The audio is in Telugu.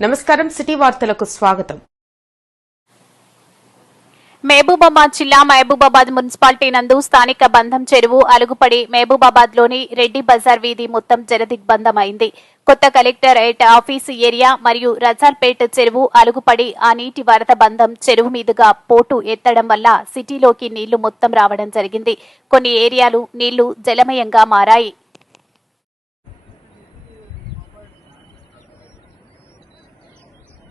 నమస్కారం సిటీ వార్తలకు స్వాగతం. మహబూబాబాద్ జిల్లా మహబూబాబాద్ మున్సిపాలిటీ నందు స్థానిక బంధం చెరువు అలుగుపడి మహబూబాబాద్లోని రెడ్డి బజార్ వీధి మొత్తం జలదిగ్బంధమైంది కొత్త కలెక్టరేట్ ఆఫీసు ఏరియా మరియు రజాల్పేట్ చెరువు అలుగుపడి ఆ నీటి వరద బంధం చెరువు మీదుగా పోటు ఎత్తడం వల్ల సిటీలోకి నీళ్ళు మొత్తం రావడం జరిగింది. కొన్ని ఏరియాలు నీళ్ళు జలమయంగా మారాయి.